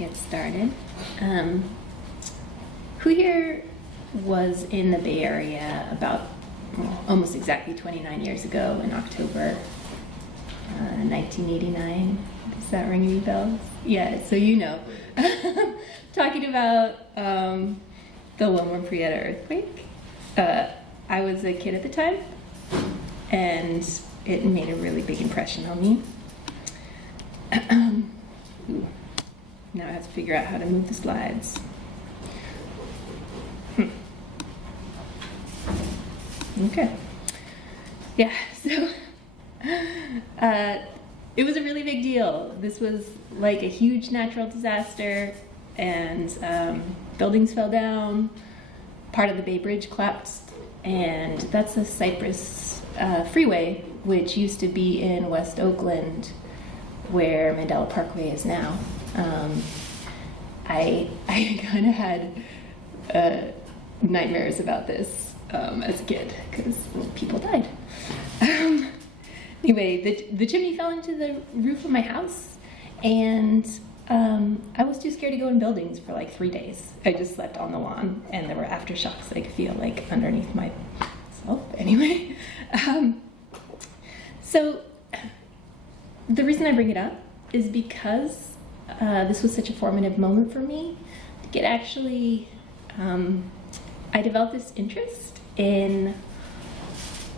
get started. Who here was in the Bay Area about almost exactly 29 years ago in October 1989? Does that ring any bells? Yeah, so you know. Talking about the Loma Prieta earthquake. I was a kid at the time, and it made a really big impression on me. Ooh. Now I have to figure out how to move the slides. Okay. Yeah, so it was a really big deal. This was like a huge natural disaster, and buildings fell down, part of the Bay Bridge collapsed, and that's the Cypress Freeway, which used to be in West Oakland, where Mandela Parkway is now. I kind of had nightmares about this as a kid because people died. Anyway, the chimney fell into the roof of my house, and I was too scared to go in buildings for like 3 days. I just slept on the lawn, and there were aftershocks I could feel like underneath myself. Anyway, so the reason I bring it up is because this was such a formative moment for me. It actually, I developed this interest in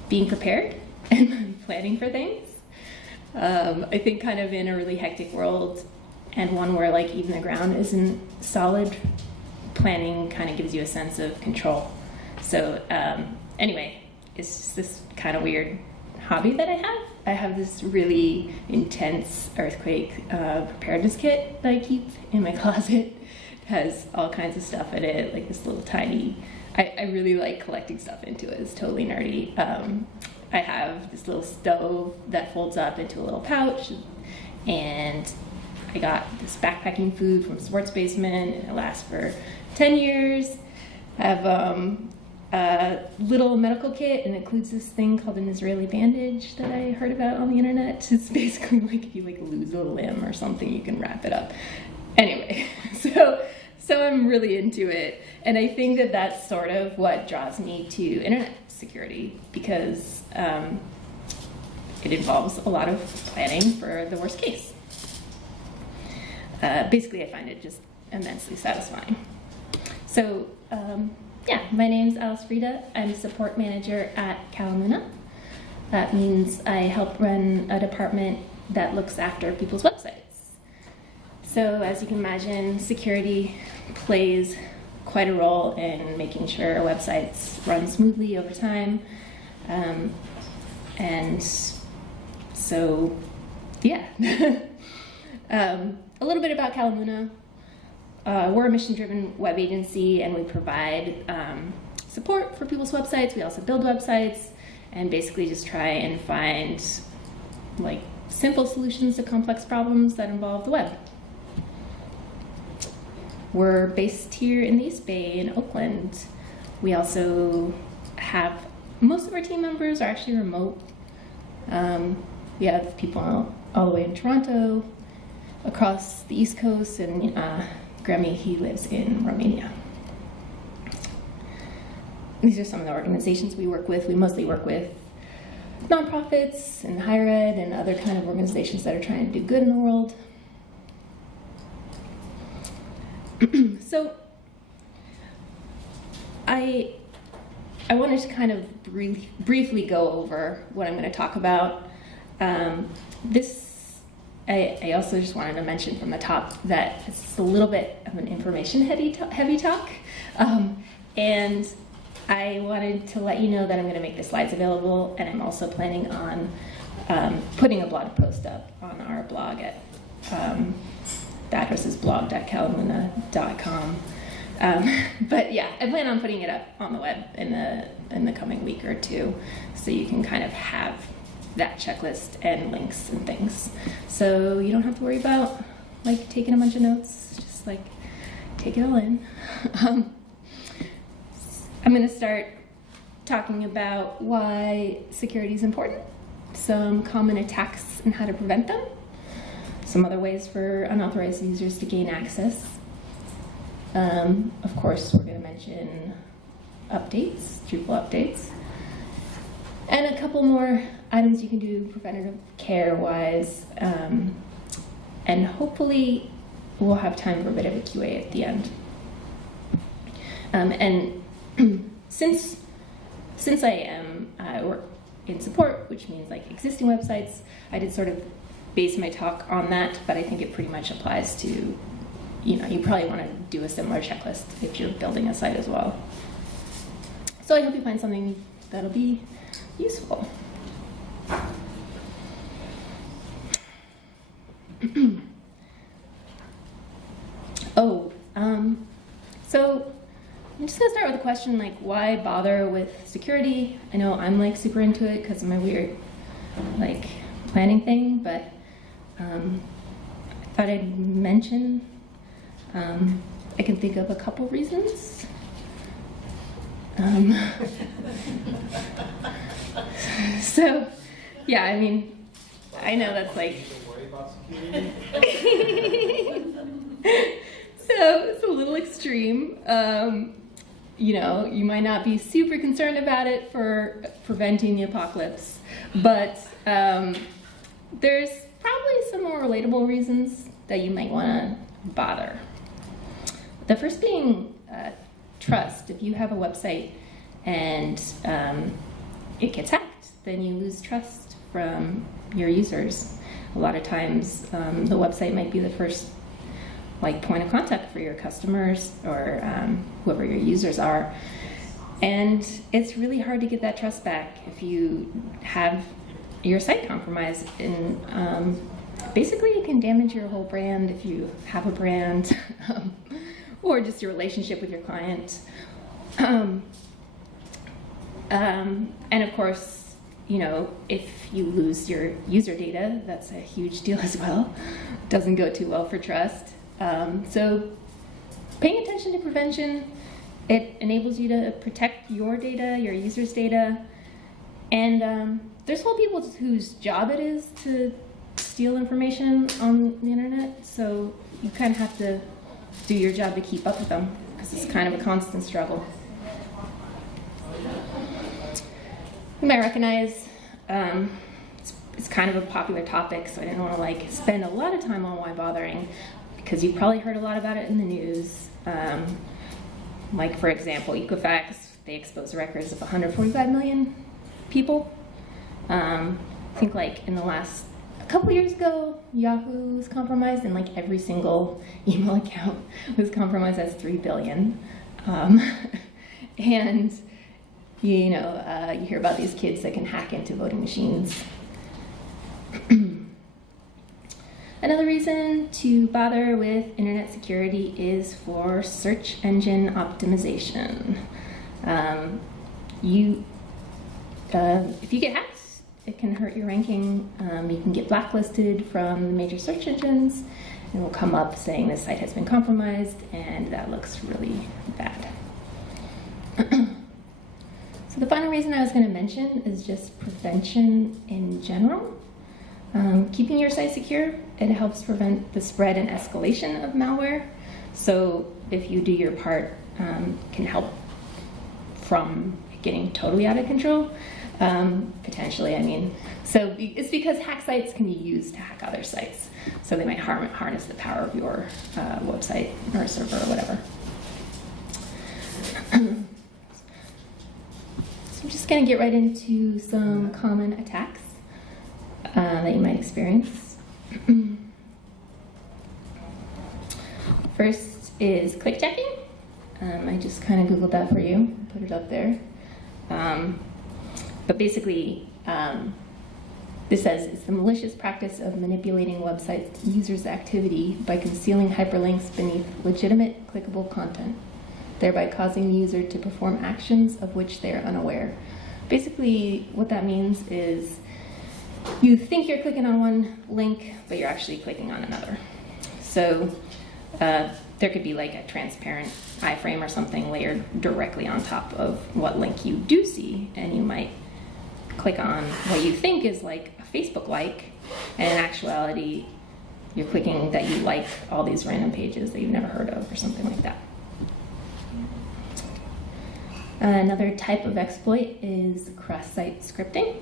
being prepared and planning for things. I think kind of in a really hectic world, and one where like even the ground isn't solid, planning kind of gives you a sense of control. So anyway, it's just this kind of weird hobby that I have. I have this really intense earthquake preparedness kit that I keep in my closet. It has all kinds of stuff in it, like this little tiny, I really like collecting stuff into it. It's totally nerdy. I have this little stove that folds up into a little pouch, and I got this backpacking food from Sports Basement, and it lasts for 10 years. I have a little medical kit, and it includes this thing called an Israeli bandage that I heard about on the internet. It's basically like if you like lose a limb or something, you can wrap it up. Anyway, so I'm really into it, and I think that that's sort of what draws me to internet security, because it involves a lot of planning for the worst case. Basically, I find it just immensely satisfying. So, yeah, my name's Alice Frida. I'm a support manager at Calamuna. That means I help run a department that looks after people's websites. So as you can imagine, security plays quite a role in making sure our websites run smoothly over time. And so, yeah. A little bit about Calamuna. We're a mission-driven web agency, and we provide support for people's websites. We also build websites and basically just try and find like simple solutions to complex problems that involve the web. We're based here in the East Bay in Oakland. We also have, most of our team members are actually remote. We have people all the way in Toronto, across the East Coast, and Grammy, he lives in Romania. These are some of the organizations we work with. We mostly work with nonprofits and higher ed and other kind of organizations that are trying to do good in the world. So I wanted to kind of briefly go over what I'm going to talk about. I also just wanted to mention from the top that it's a little bit of an information heavy talk, and I wanted to let you know that I'm going to make the slides available, and I'm also planning on putting a blog post up on our blog at the address is blog.calamuna.com. But yeah, I plan on putting it up on the web in the coming week or two, so you can kind of have that checklist and links and things. So you don't have to worry about like taking a bunch of notes, just like take it all in. I'm going to start talking about why security is important, some common attacks and how to prevent them. some other ways for unauthorized users to gain access. Of course, we're going to mention updates, Drupal updates, and a couple more items you can do preventative care-wise, and hopefully we'll have time for a bit of a QA at the end. And since I work in support, which means like existing websites, I did sort of base my talk on that, but I think it pretty much applies to, you probably want to do a similar checklist if you're building a site as well. So I hope you find something that'll be useful. So I'm just gonna start with a question like, why bother with security? I know I'm like super into it because of my weird like planning thing, but I thought I'd mention, I can think of a couple reasons. So, yeah, I mean, I know that's like, so it's a little extreme. You might not be super concerned about it for preventing the apocalypse, but there's probably some more relatable reasons that you might want to bother. The first being trust. If you have a website and it gets hacked, then you lose trust from your users. A lot of times the website might be the first point of contact for your customers or whoever your users are. And it's really hard to get that trust back if you have your site compromised. And basically it can damage your whole brand if you have a brand or just your relationship with your client. And of course, if you lose your user data, that's a huge deal as well. Doesn't go too well for trust. So paying attention to prevention, it enables you to protect your data, your users' data. And there's whole people whose job it is to steal information on the internet. So you kind of have to do your job to keep up with them because it's kind of a constant struggle. You might recognize it's kind of a popular topic, so I didn't want to spend a lot of time on why bothering, because you probably heard a lot about it in the news. For example, Equifax, they exposed records of 145 million people. I think in the last a couple years ago, Yahoo was compromised, and every single email account was compromised as 3 billion. And you hear about these kids that can hack into voting machines. Another reason to bother with internet security is for search engine optimization. If you get hacked, it can hurt your ranking. You can get blacklisted from the major search engines, and it will come up saying this site has been compromised, and that looks really bad. So the final reason I was going to mention is just prevention in general. Keeping your site secure, it helps prevent the spread and escalation of malware. So if you do your part, can help from getting totally out of control, potentially, So it's because hack sites can be used to hack other sites. So they might harness the power of your website or server or whatever. So I'm just going to get right into some common attacks that you might experience. First is click checking. I just kind of Googled that for you, put it up there. But basically, this says it's the malicious practice of manipulating websites' users' activity by concealing hyperlinks beneath legitimate clickable content, thereby causing the user to perform actions of which they are unaware. Basically, what that means is you think you're clicking on one link, but you're actually clicking on another. So there could be a transparent iframe or something layered directly on top of what link you do see, and you might click on what you think is a Facebook like, and in actuality, you're clicking that you like all these random pages that you've never heard of or something like that. Another type of exploit is cross-site scripting.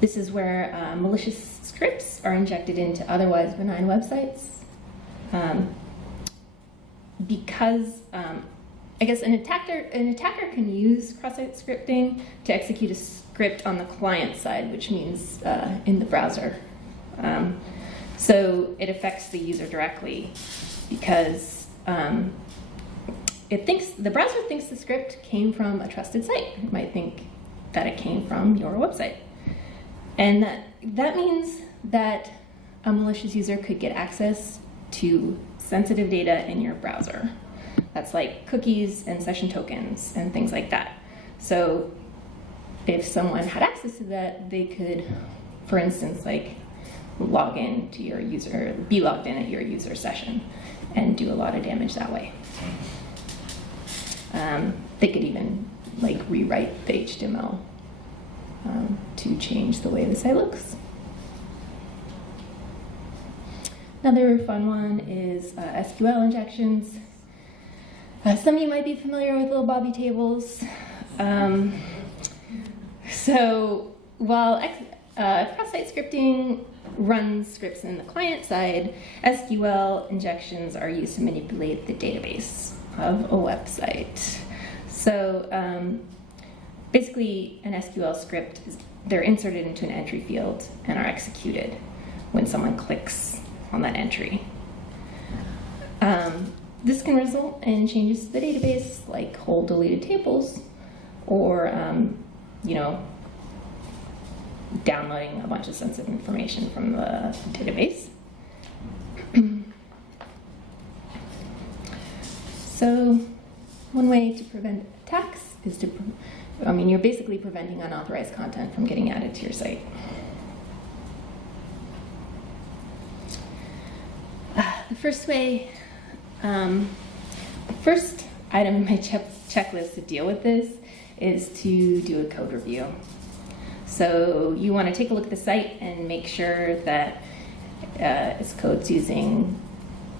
This is where malicious scripts are injected into otherwise benign websites. Because I guess an attacker can use cross-site scripting to execute a script on the client side, which means in the browser. So it affects the user directly because the browser thinks the script came from a trusted site. It might think that it came from your website. And that means that a malicious user could get access to sensitive data in your browser. That's like cookies and session tokens and things like that. So if someone had access to that, they could, for instance, like log in to your user, be logged in at your user session and do a lot of damage that way. They could even like rewrite the HTML to change the way the site looks. Another fun one is SQL injections. Some of you might be familiar with little Bobby tables. So while cross-site scripting runs scripts in the client side, SQL injections are used to manipulate the database of a website. So basically an SQL script, they're inserted into an entry field and are executed when someone clicks on that entry. This can result in changes to the database, like whole deleted tables, or downloading a bunch of sensitive information from the database. So one way to prevent attacks is you're basically preventing unauthorized content from getting added to your site. The first item in my checklist to deal with this is to do a code review. So you want to take a look at the site and make sure that its code's using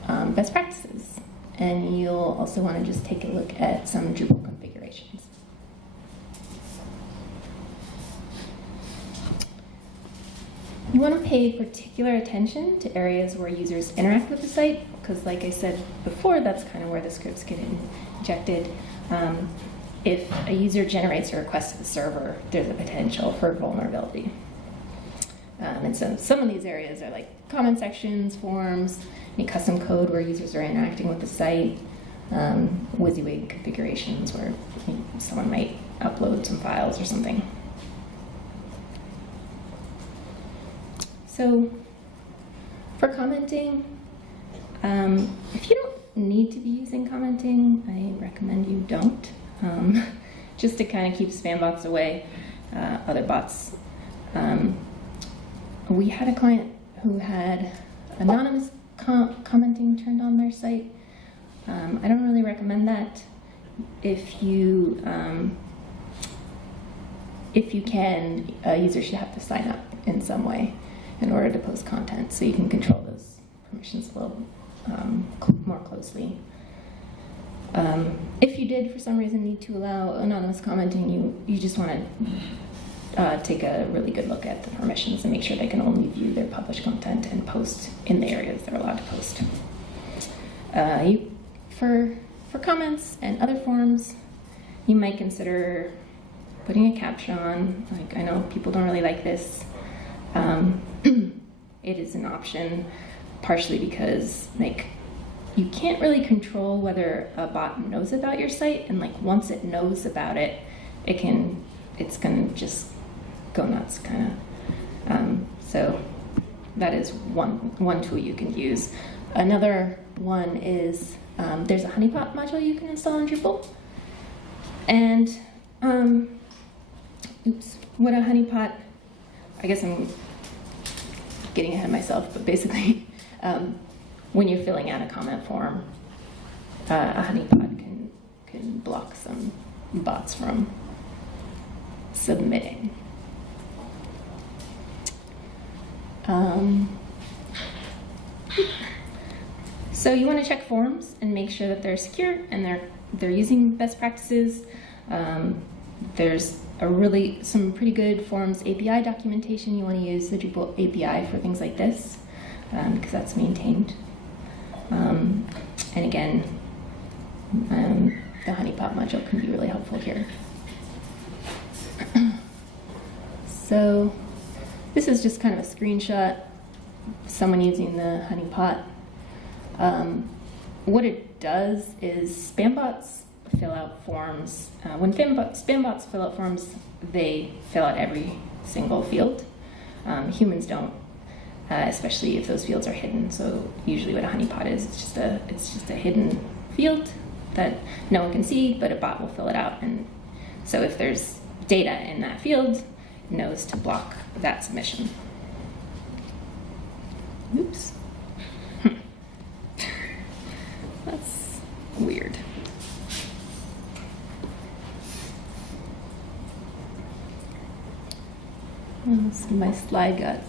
best practices. And you'll also want to just take a look at some Drupal configurations. You want to pay particular attention to areas where users interact with the site, because like I said before, that's kind of where the scripts get injected. If a user generates a request to the server, there's a potential for vulnerability. And so some of these areas are like comment sections, forums, any custom code where users are interacting with the site, WYSIWYG configurations where someone might upload some files or something. So for commenting, if you don't need to be using commenting, I recommend you don't, just to kind of keep spam bots away, other bots. We had a client who had anonymous commenting turned on their site. I don't really recommend that. If you can, a user should have to sign up in some way in order to post content, so you can control those permissions a little more closely. If you did, for some reason, need to allow anonymous commenting, you just want to take a really good look at the permissions and make sure they can only view their published content and post in the areas they're allowed to post. For comments and other forums, you might consider putting a caption on. Like, I know people don't really like this. It is an option, partially because you can't really control whether a bot knows about your site, and once it knows about it, it's gonna just go nuts, kind of. So that is one tool you can use. Another one is there's a honeypot module you can install in Drupal, and what a honeypot. I guess I'm getting ahead of myself, but basically, when you're filling out a comment form, a honeypot can block some bots from submitting. So you want to check forms and make sure that they're secure and they're using best practices. There's some pretty good forms API documentation. You want to use the Drupal API for things like this because that's maintained. And again, the honeypot module can be really helpful here. So this is just kind of a screenshot of someone using the honeypot. What it does is spam bots fill out forms. When spam bots fill out forms, they fill out every single field. Humans don't, especially if those fields are hidden. So usually what a honeypot is, it's just a hidden field that no one can see, but a bot will fill it out. And so if there's data in that field, it knows to block that submission. Oops. That's weird. So my slide got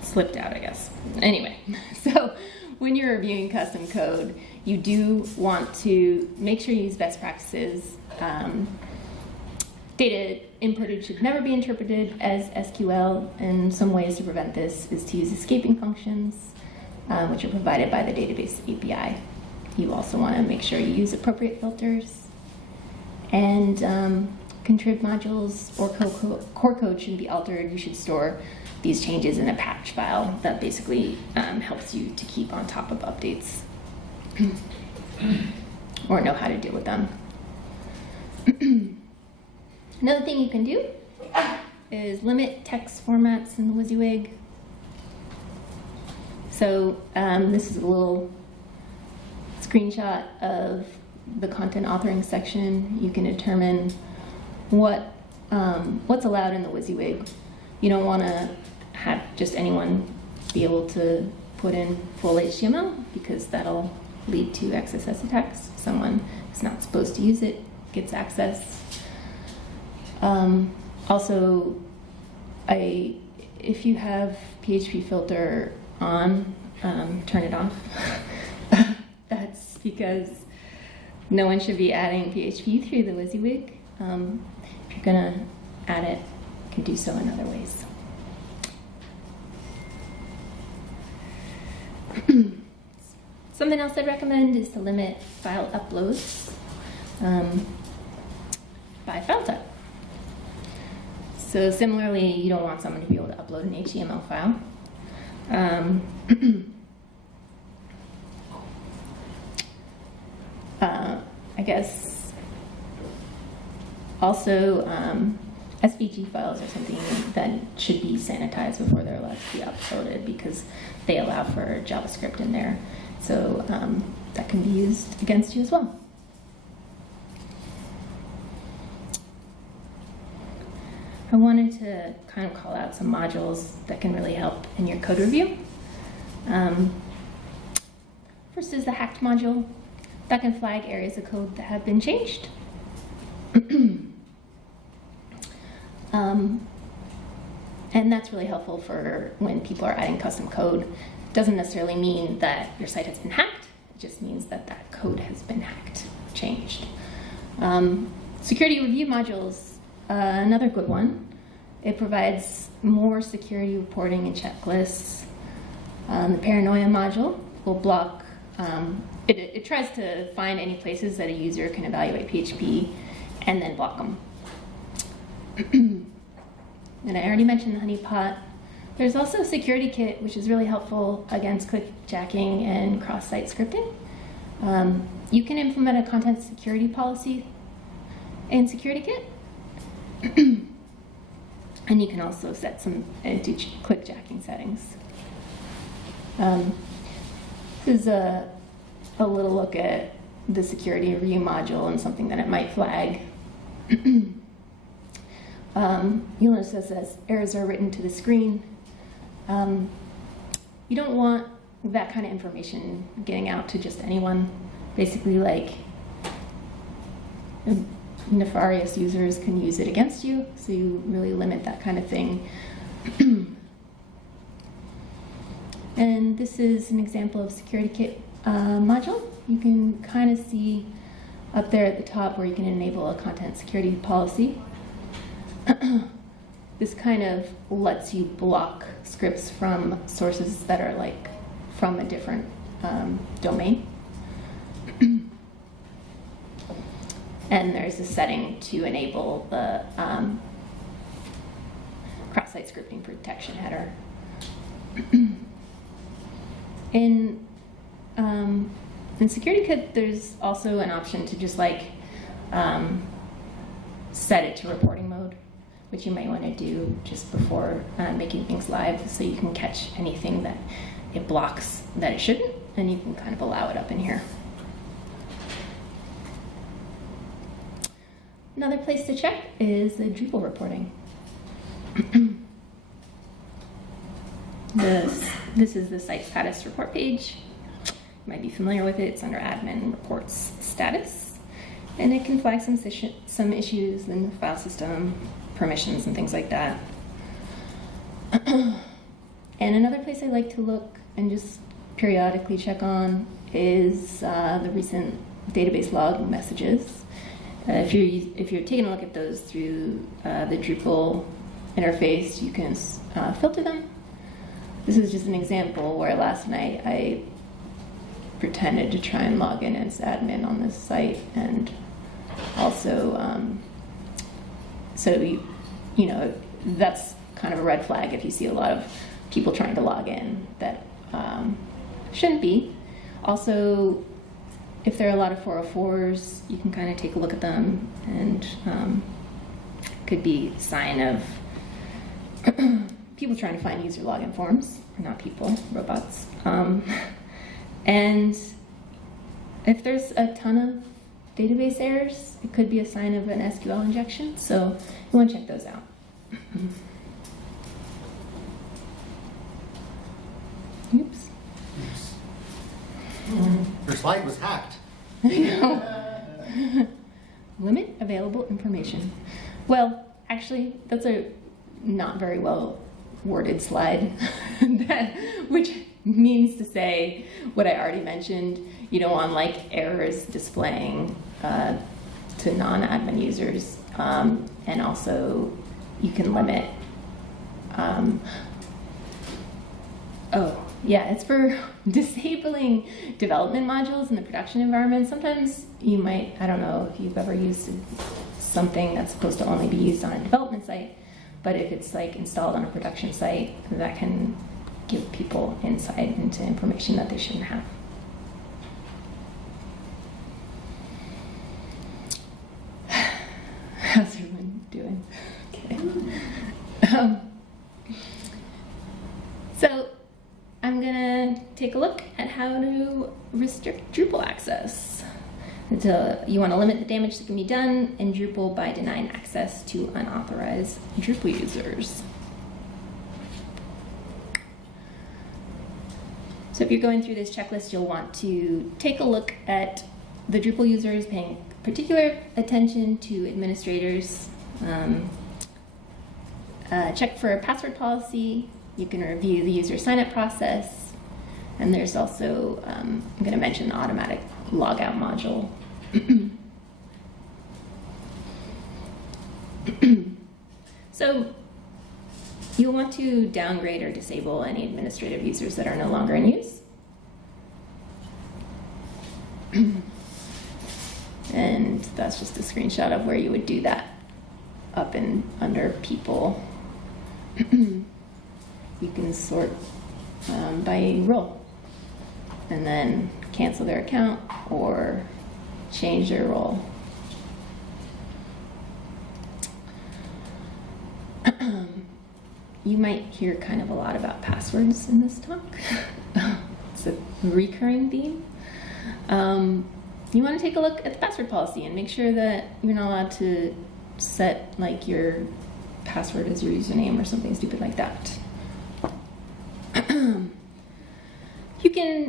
slipped out, I guess. Anyway, so when you're reviewing custom code, you do want to make sure you use best practices. Data inputted should never be interpreted as SQL, and some ways to prevent this is to use escaping functions, which are provided by the database API. You also want to make sure you use appropriate filters, and contrib modules or core code shouldn't be altered. You should store these changes in a patch file that basically helps you to keep on top of updates or know how to deal with them. Another thing you can do is limit text formats in the WYSIWYG. So this is a little screenshot of the content authoring section. You can determine what's allowed in the WYSIWYG. You don't want to have just anyone be able to put in full HTML because that'll lead to XSS attacks. Someone who's not supposed to use it gets access. Also, if you have PHP filter on, turn it off. That's because no one should be adding PHP through the WYSIWYG. If you're going to add it, you can do so in other ways. Something else I'd recommend is to limit file uploads by file type. So similarly, you don't want someone to be able to upload an HTML file. I guess also SVG files are something that should be sanitized before they're allowed to be uploaded because they allow for JavaScript in there. So that can be used against you as well. I wanted to kind of call out some modules that can really help in your code review. First is the hacked module that can flag areas of code that have been changed. And that's really helpful for when people are adding custom code. It doesn't necessarily mean that your site has been hacked. It just means that that code has been hacked, changed. Security review modules, another good one. It provides more security reporting and checklists. The paranoia module will block, it tries to find any places that a user can evaluate PHP and then block them. And I already mentioned the honeypot. There's also a security kit, which is really helpful against clickjacking and cross-site scripting. You can implement a content security policy in Security Kit. And you can also set some do clickjacking settings. This is a little look at the security review module and something that it might flag. You'll notice it says errors are written to the screen. You don't want that kind of information getting out to just anyone. Basically, like, nefarious users can use it against you, so you really limit that kind of thing. And this is an example of security kit module. You can kind of see up there at the top where you can enable a content security policy. This kind of lets you block scripts from sources that are like from a different domain. And there's a setting to enable the cross-site scripting protection header. In Security Kit, there's also an option to just like set it to reporting mode, which you might want to do just before making things live, so you can catch anything that it blocks that it shouldn't, and you can kind of allow it up in here. Another place to check is the Drupal reporting. This is the site status report page. You might be familiar with it. It's under admin reports status. And it can flag some issues in the file system, permissions, and things like that. And another place I like to look and just periodically check on is the recent database log messages. If you're taking a look at those through the Drupal interface, you can filter them. This is just an example where last night I pretended to try and log in as admin on this site, and also, so you know, that's kind of a red flag if you see a lot of people trying to log in that shouldn't be. Also, if there are a lot of 404s, you can kind of take a look at them, and could be a sign of people trying to find user login forms, or not people, robots. And if there's a ton of database errors, it could be a sign of an SQL injection, so you want to check those out. Oops. Your slide was hacked. Limit available information. Well, actually, that's a not very well worded slide, which means to say what I already mentioned. You don't want like errors displaying to non-admin users, and also you can limit. Oh, yeah, it's for disabling development modules in the production environment. Sometimes you might, I don't know if you've ever used something that's supposed to only be used on a development site, but if it's like installed on a production site, that can give people insight into information that they shouldn't have. How's everyone doing? Okay. So I'm gonna take a look at how to restrict Drupal access. You want to limit the damage that can be done in Drupal by denying access to unauthorized Drupal users. So if you're going through this checklist, you'll want to take a look at the Drupal users, paying particular attention to administrators. Check for a password policy. You can review the user sign-up process. And there's also, I'm going to mention the automatic logout module. So you'll want to downgrade or disable any administrative users that are no longer in use. And that's just a screenshot of where you would do that up and under people. You can sort by role and then cancel their account or change their role. You might hear kind of a lot about passwords in this talk. It's a recurring theme. You want to take a look at the password policy and make sure that you're not allowed to set like your password as your username or something stupid like that.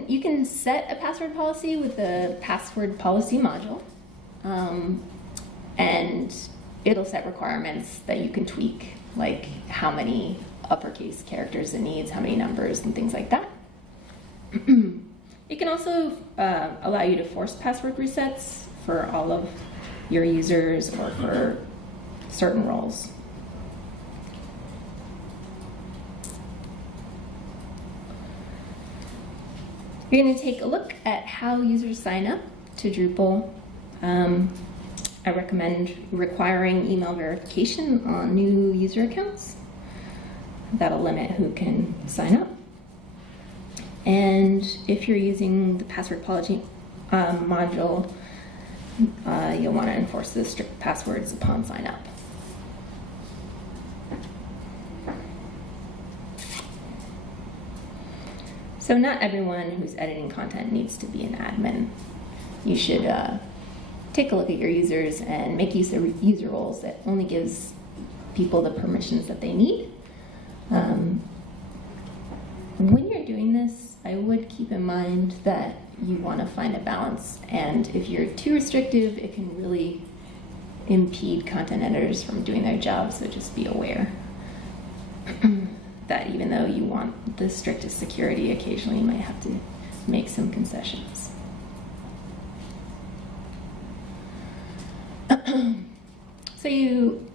You can set a password policy with the password policy module, and it'll set requirements that you can tweak, like how many uppercase characters it needs, how many numbers, and things like that. It can also allow you to force password resets for all of your users or for certain roles. We're going to take a look at how users sign up to Drupal. I recommend requiring email verification on new user accounts. That'll limit who can sign up. And if you're using the password policy module, you'll want to enforce the strict passwords upon sign up. So not everyone who's editing content needs to be an admin. You should take a look at your users and make use of user roles that only gives people the permissions that they need. When you're doing this, I would keep in mind that you want to find a balance, and if you're too restrictive, it can really impede content editors from doing their job, so just be aware that even though you want the strictest security, occasionally you might have to make some concessions. So you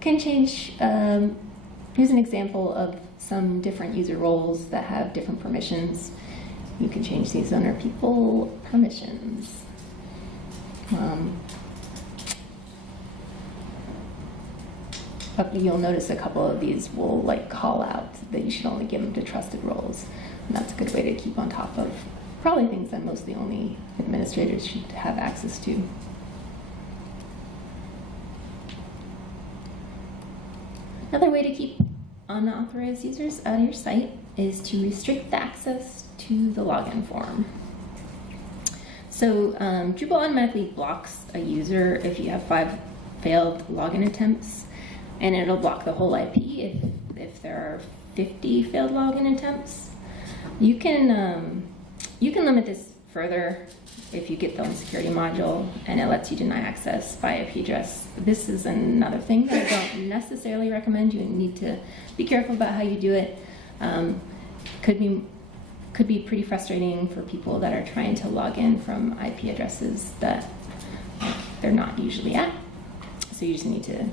can change, here's an example of some different user roles that have different permissions. You can change these under people permissions. You'll notice a couple of these will call out that you should only give them to trusted roles. And that's a good way to keep on top of probably things that mostly only administrators should have access to. Another way to keep unauthorized users out of your site is to restrict the access to the login form. So Drupal automatically blocks a user if you have 5 failed login attempts, and it'll block the whole IP if there are 50 failed login attempts. You can limit this further if you get the own security module and it lets you deny access by IP address. This is another thing that I don't necessarily recommend. You need to be careful about how you do it. Could be pretty frustrating for people that are trying to log in from IP addresses that they're not usually at. So you just need to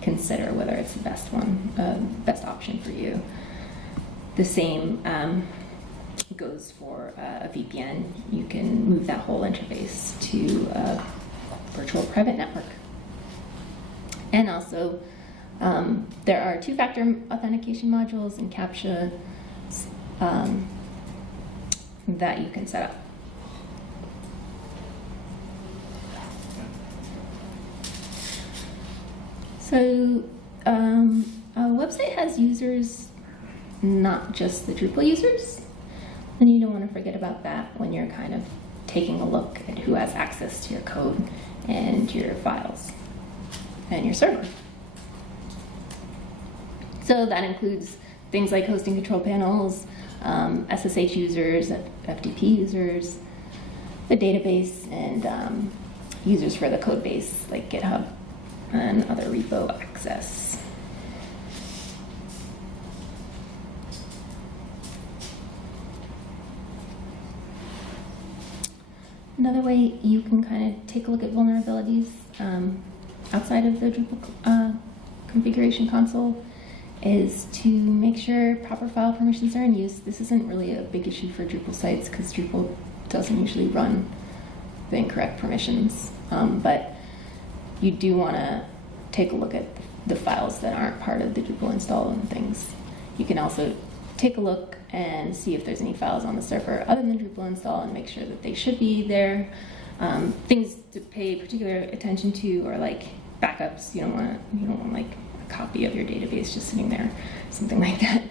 consider whether it's the best option for you. The same goes for a VPN. You can move that whole interface to a virtual private network. And also, there are 2-factor authentication modules and CAPTCHA that you can set up. So a website has users, not just the Drupal users, and you don't want to forget about that when you're kind of taking a look at who has access to your code and your files and your server. So that includes things like hosting control panels, SSH users, FTP users, the database, and users for the code base like GitHub and other repo access. Another way you can kind of take a look at vulnerabilities outside of the Drupal configuration console is to make sure proper file permissions are in use. This isn't really a big issue for Drupal sites because Drupal doesn't usually run the incorrect permissions, but you do want to take a look at the files that aren't part of the Drupal install and things. You can also take a look and see if there's any files on the server other than Drupal install and make sure that they should be there. Things to pay particular attention to are like backups. You don't want like a copy of your database just sitting there, something like that.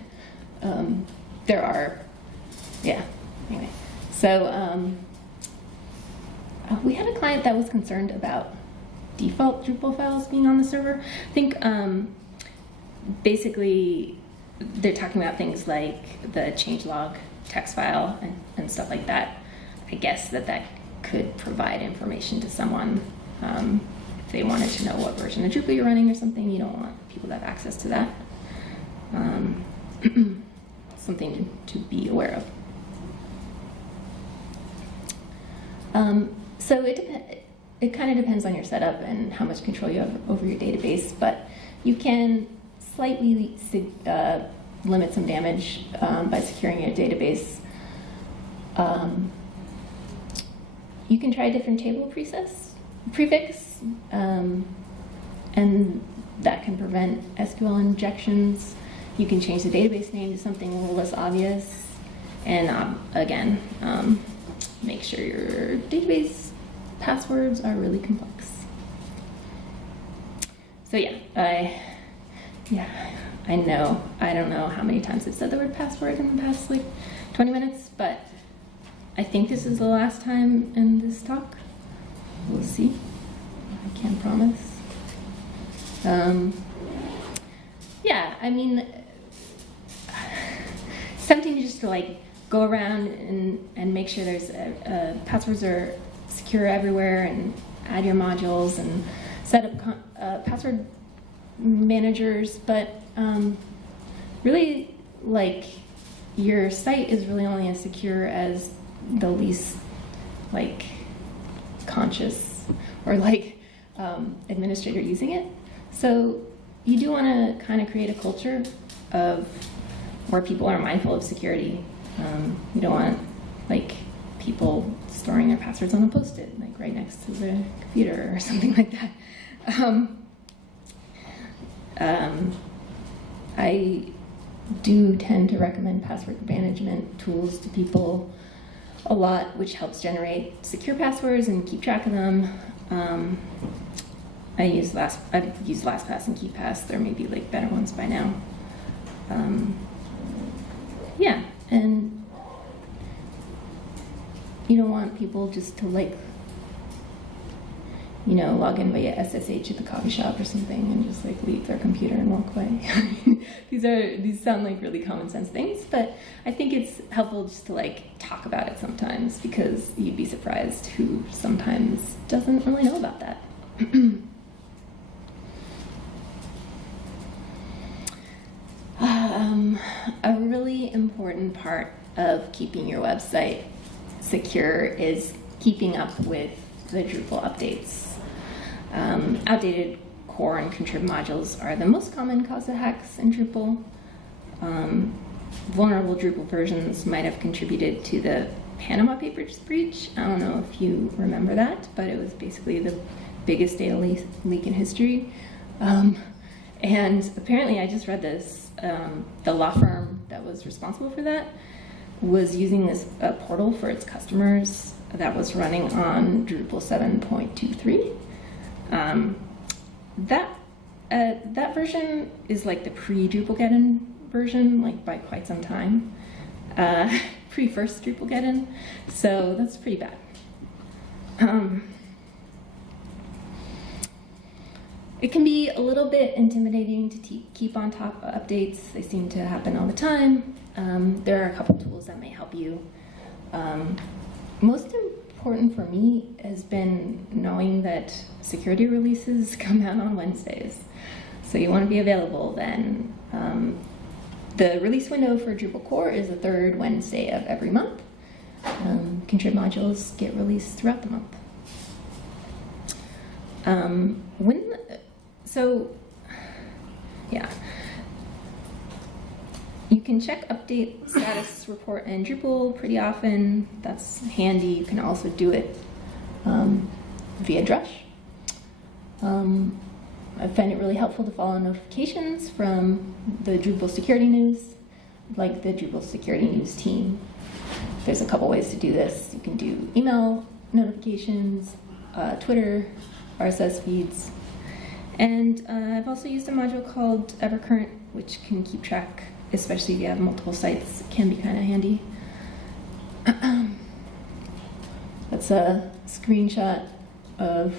Anyway. So we had a client that was concerned about default Drupal files being on the server. I think basically they're talking about things like the changelog text file and stuff like that. I guess that could provide information to someone if they wanted to know what version of Drupal you're running or something. You don't want people to have access to that. Something to be aware of. So it kind of depends on your setup and how much control you have over your database, but you can slightly limit some damage by securing your database. You can try a different table prefix, and that can prevent SQL injections. You can change the database name to something a little less obvious, and again, make sure your database passwords are really complex. So I know, I don't know how many times I've said the word password in the past 20 minutes, but I think this is the last time in this talk. We'll see. I can't promise. I mean, it's tempting just to go around and make sure there's passwords are secure everywhere, and add your modules and set up password managers, but really, your site is really only as secure as the least conscious or administrator using it. So you do want to kind of create a culture of where people are mindful of security. You don't want people storing their passwords on a post-it right next to the computer or something like that. I do tend to recommend password management tools to people a lot, which helps generate secure passwords and keep track of them. I've used LastPass and KeePass. There may be better ones by now. And you don't want people just to log in via SSH at the coffee shop or something and just leave their computer and walk away. These sound like really common sense things, but I think it's helpful just to talk about it sometimes, because you'd be surprised who sometimes doesn't really know about that. A really important part of keeping your website secure is keeping up with the Drupal updates. Outdated core and contrib modules are the most common cause of hacks in Drupal. Vulnerable Drupal versions might have contributed to the Panama Papers breach. I don't know if you remember that, but it was basically the biggest data leak in history. And apparently, I just read this, the law firm that was responsible for that was using this portal for its customers that was running on Drupal 7.23. That version is the pre-Drupalgeddon version, by quite some time. Pre-first Drupalgeddon, so that's pretty bad. It can be a little bit intimidating to keep on top of updates. They seem to happen all the time. There are a couple tools that may help you. Most important for me has been knowing that security releases come out on Wednesdays. So you want to be available then. The release window for Drupal core is the third Wednesday of every month. Contrib modules get released throughout the month. You can check update status report in Drupal pretty often. That's handy. You can also do it via Drush. I find it really helpful to follow notifications from the Drupal security news, like the Drupal security news team. There's a couple ways to do this. You can do email notifications, Twitter, RSS feeds, and I've also used a module called Evercurrent, which can keep track, especially if you have multiple sites. It can be kind of handy. That's a screenshot of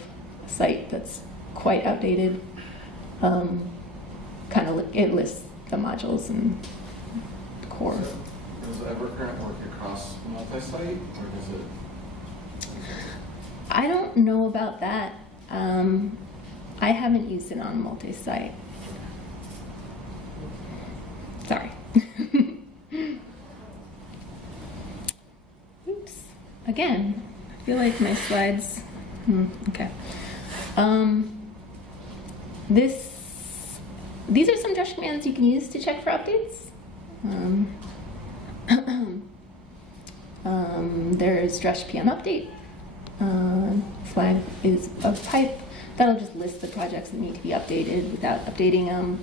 a site that's quite outdated. It lists the modules and the core. Does Evercurrent work across multi-site, or does it? I don't know about that. I haven't used it on multi-site. Sorry. Oops. Again, feel like my slides, okay. These are some Drush commands you can use to check for updates. There's Drush PM update. Flag is a pipe. That'll just list the projects that need to be updated without updating them.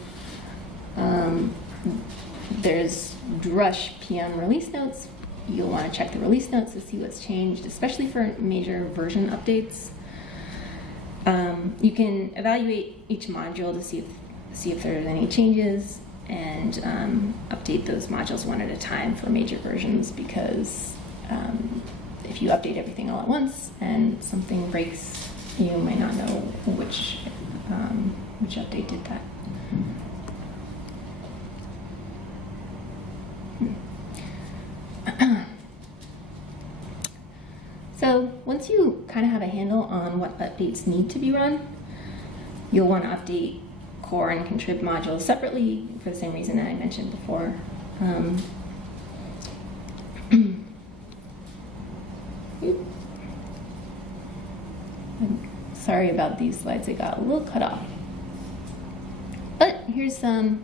There's Drush PM release notes. You'll want to check the release notes to see what's changed, especially for major version updates. You can evaluate each module to see if there's any changes, and update those modules one at a time for major versions, because if you update everything all at once and something breaks, you might not know which update did that. So once you kind of have a handle on what updates need to be run, you'll want to update core and contrib modules separately for the same reason that I mentioned before. I'm sorry about these slides, they got a little cut off. But here's some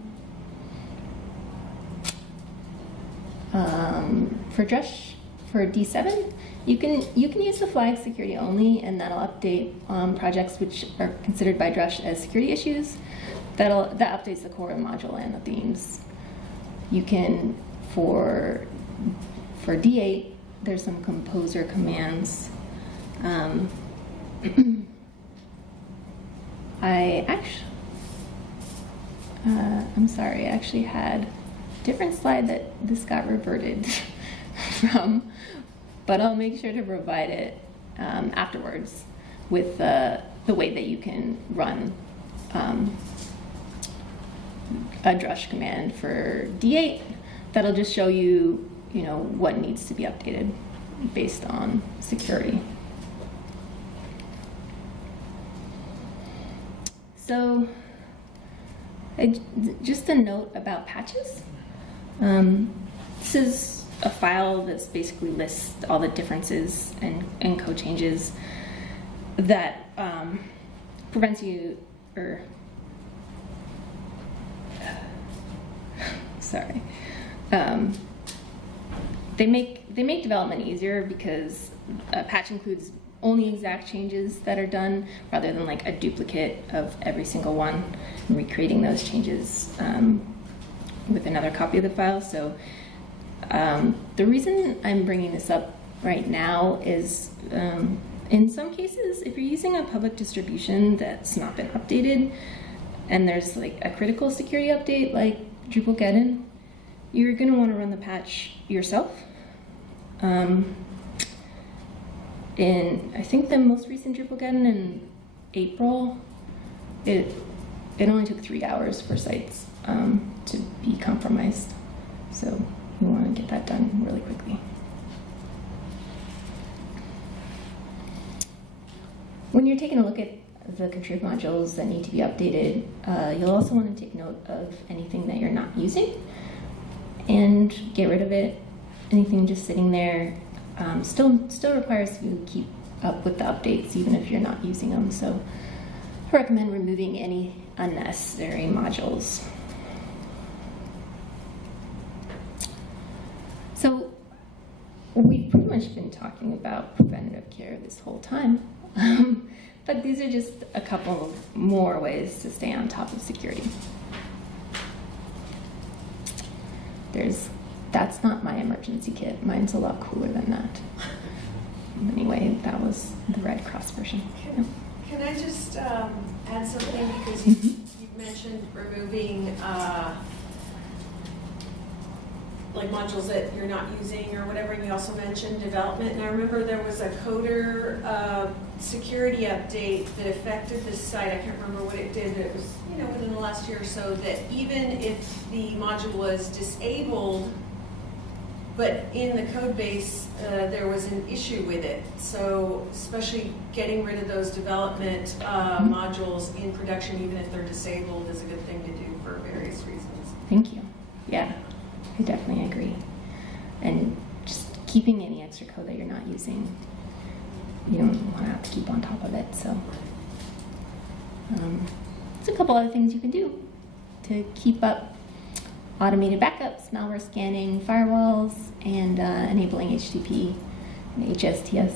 for Drush, for D7, you can use the flag security only, and that'll update projects which are considered by Drush as security issues. That updates the core module and the themes. You can, for D8, there's some composer commands. I'm sorry, I actually had a different slide that this got reverted from, but I'll make sure to provide it afterwards with the way that you can run a Drush command for D8. That'll just show you, what needs to be updated based on security. So, just a note about patches. This is a file that basically lists all the differences and code changes that prevents you, or sorry, they make development easier because a patch includes only exact changes that are done, rather than like a duplicate of every single one and recreating those changes with another copy of the file. So the reason I'm bringing this up right now is in some cases, if you're using a public distribution that's not been updated and there's like a critical security update like Drupal, you're going to want to run the patch yourself. In I think the most recent Drupal in April, it only took 3 hours for sites to be compromised. So you want to get that done really quickly. When you're taking a look at the contrib modules that need to be updated, you'll also want to take note of anything that you're not using and get rid of it. Anything just sitting there still requires you to keep up with the updates even if you're not using them. So I recommend removing any unnecessary modules. So we've pretty much been talking about preventative care this whole time, but these are just a couple of more ways to stay on top of security. That's not my emergency kit. Mine's a lot cooler than that. Anyway, that was the Red Cross version. Can I just add something, because you mentioned removing like modules that you're not using or whatever, and you also mentioned development, and I remember there was a coder security update that affected this site. I can't remember what it did, but it was within the last year or so, that even if the module was disabled, but in the code base there was an issue with it. So especially getting rid of those development modules in production, even if they're disabled, is a good thing to do for various reasons. Thank you. Yeah, I definitely agree. And just keeping any extra code that you're not using you don't want to have to keep on top of it. So there's a couple other things you can do to keep up: automated backups, malware scanning, firewalls, and enabling HTTP and HSTS.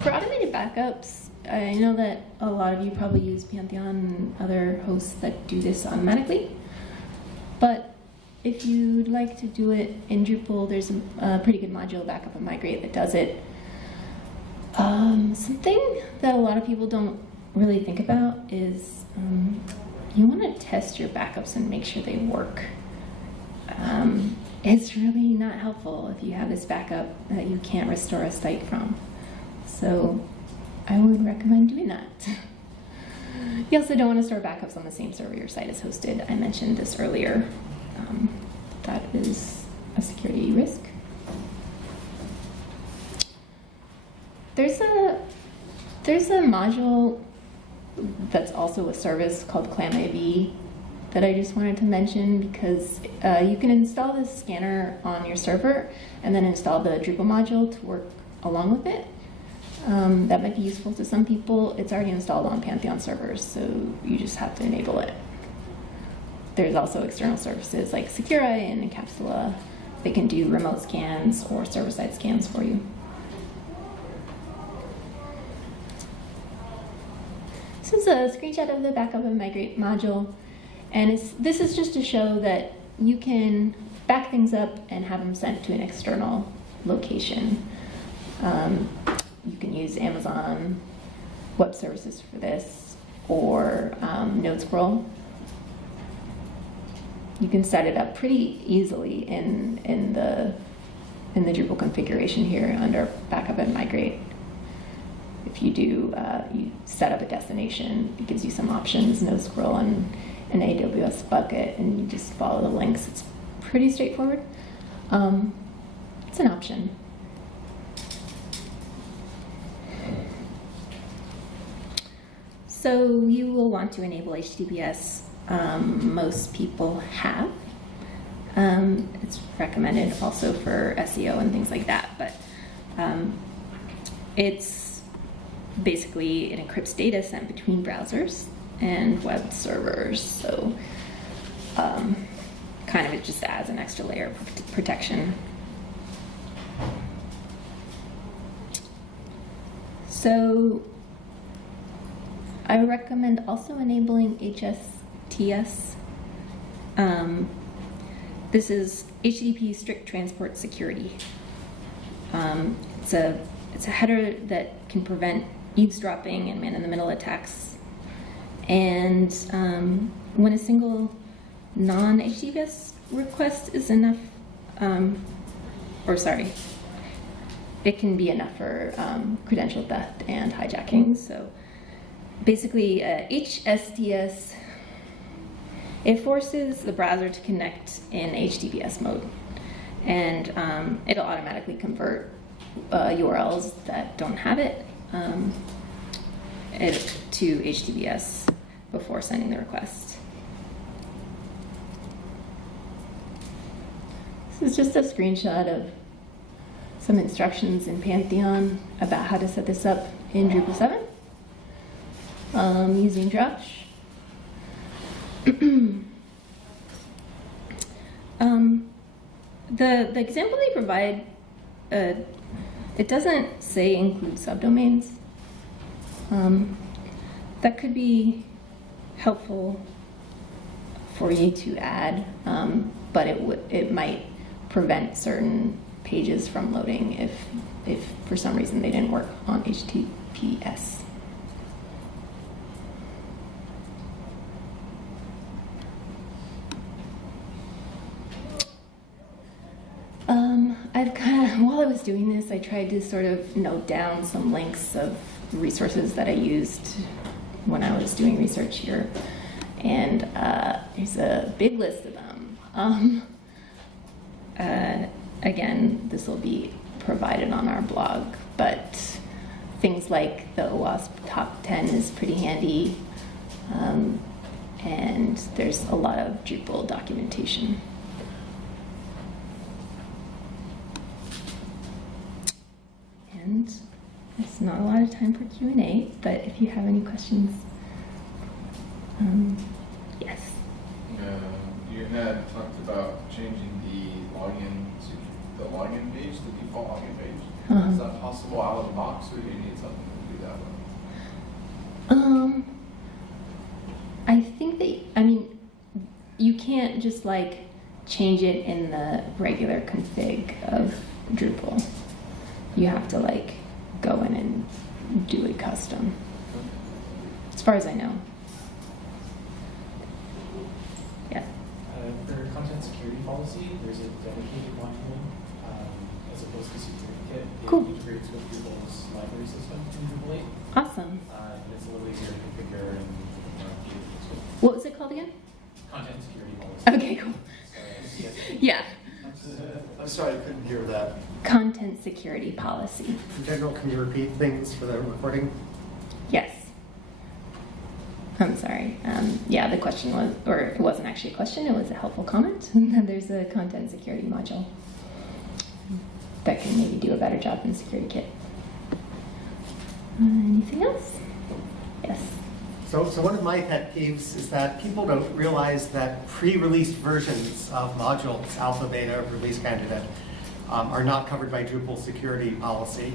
For automated backups, I know that a lot of you probably use Pantheon and other hosts that do this automatically, but if you'd like to do it in Drupal, there's a pretty good module, Backup and Migrate, that does it. Something that a lot of people don't really think about is you want to test your backups and make sure they work. It's really not helpful if you have this backup that you can't restore a site from. So I would recommend doing that. You also don't want to store backups on the same server your site is hosted. I mentioned this earlier. That is a security risk. There's a module that's also a service called ClamAV that I just wanted to mention, because you can install this scanner on your server and then install the Drupal module to work along with it. That might be useful to some people. It's already installed on Pantheon servers, so you just have to enable it. There's also external services like Secura and Encapsula. They can do remote scans or server-side scans for you. This is a screenshot of the Backup and Migrate module, and this is just to show that you can back things up and have them sent to an external location. You can use Amazon Web Services for this, or NodeScroll. You can set it up pretty easily in the Drupal configuration here under Backup and Migrate. If you do, you set up a destination, it gives you some options, NodeScroll and an AWS bucket, and you just follow the links. It's pretty straightforward. It's an option. So you will want to enable HTTPS. Most people have. It's recommended also for SEO and things like that, but it's basically, it encrypts data sent between browsers and web servers. So kind of it just adds an extra layer of protection. So I recommend also enabling HSTS. This is HTTP Strict Transport Security. It's a header that can prevent eavesdropping and man-in-the-middle attacks. And when a single non-HTTPS request is enough, it can be enough for credential theft and hijacking. So basically, HSTS, it forces the browser to connect in HTTPS mode, and it'll automatically convert URLs that don't have it to HTTPS before sending the request. This is just a screenshot of some instructions in Pantheon about how to set this up in Drupal 7 using Drush. The example they provide, it doesn't say include subdomains. That could be helpful for you to add, but it might prevent certain pages from loading if for some reason they didn't work on HTTPS. While I was doing this, I tried to sort of note down some links of resources that I used when I was doing research here, and there's a big list of them. Again, this will be provided on our blog, but things like the OWASP Top 10 is pretty handy, and there's a lot of Drupal documentation. There's not a lot of time for Q&A, but if you have any questions, yes. You had talked about changing the login page, the default login page. Is that possible out of the box, or do you need something to do that with? I think that, you can't just like change it in the regular config of Drupal. You have to like go in and do it custom, as far as I know. Yeah. For content security policy, there's a dedicated module as opposed to certificate. Cool. It integrates with Drupal's library system in Drupal 8. Awesome. And it's a little easier to configure and What was it called again? content security policy. Okay, cool. So, yes. Yeah. I'm sorry, I couldn't hear that. Content security policy. In general, can you repeat things for the recording? Yes. I'm sorry. Yeah, the question was, or it wasn't actually a question, it was a helpful comment. And then there's a content security module that can maybe do a better job than Security Kit. Anything else? Yes. So one of my pet peeves is that people don't realize that pre-released versions of modules, alpha, beta, release candidate, are not covered by Drupal security policy.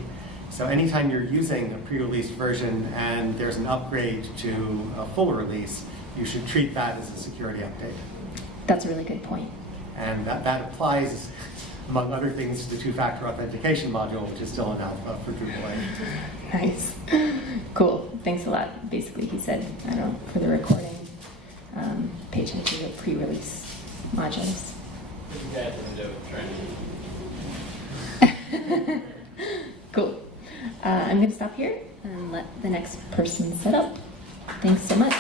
So anytime you're using a pre-released version and there's an upgrade to a full release, you should treat that as a security update. That's a really good point. And that applies, among other things, to the two-factor authentication module, which is still in alpha for Drupal 8. Nice. Cool. Thanks a lot. Basically, he said, I don't know, for the recording, pay attention to the pre-release modules. Put the guy at the window trying to... Cool. I'm going to stop here and let the next person set up. Thanks so much.